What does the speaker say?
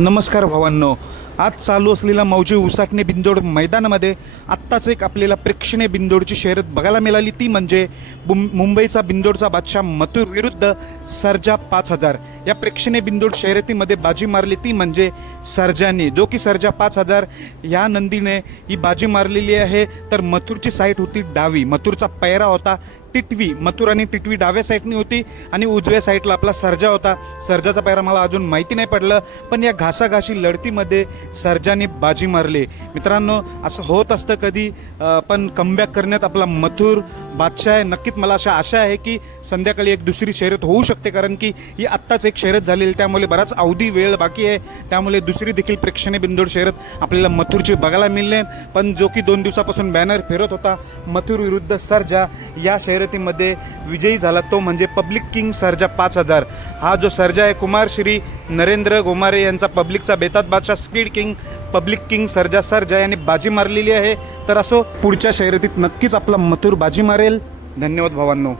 नमस्कार भावांनो. आज चालू असलेल्या मौजे उसाटणे बिंदोड मैदानामध्ये आत्ताच एक आपल्याला प्रेक्षणीय बिंदोडची शर्यत बघायला मिळाली. ती म्हणजे मुंबईचा बिंदोडचा बादशाह मथुर विरुद्ध सरजा पाच हजार. या प्रेक्षणीय बिंदोड शर्यतीमध्ये बाजी मारली. ती म्हणजे सरजाने. जो की सरजा पाच हजार या नंदीने ही बाजी मारलेली आहे. तर मथुरची साईट होती डावी. मथुरचा पैरा होता टिटवी. मथुर आणि टिटवी डाव्या साईडनी होती आणि उजव्या साईडला आपला सर्जा होता. सर्जाचा पैरा मला अजून माहिती नाही पडलं. पण या घासाघाशी लढतीमध्ये सर्जाने बाजी मारली. मित्रांनो असं होत असतं कधी पण कमबॅक करण्यात आपला मथुर बादशाह आहे. नक्कीच मला अशा आशा आहे की संध्याकाळी एक दुसरी शर्यत होऊ शकते कारण की ही आत्ताच एक शर्यत झालेली त्यामुळे बराच अवधी वेळ बाकी आहे. त्यामुळे दुसरी देखील प्रेक्षणीय बिंदोड शर्यत आपल्याला मथुरची बघायला मिळले. पण जो की दोन दिवसापासून बॅनर फिरत होता मथुर विरुद्ध सर्जा. या शर्यतीमध्ये विजयी झाला तो म्हणजे पब्लिक किंग सर्जा पाच हजार. हा जो सर्जा आहे कुमार श्री नरेंद्र गोमारे यांचा पब्लिकचा बेतात बादशाह speed king public king Sarja Sarja यांनी बाजी मारलेली आहे. तर असो पुढच्या शर्यतीत नक्कीच आपला मथुर बाजी मारेल. धन्यवाद भावांनो.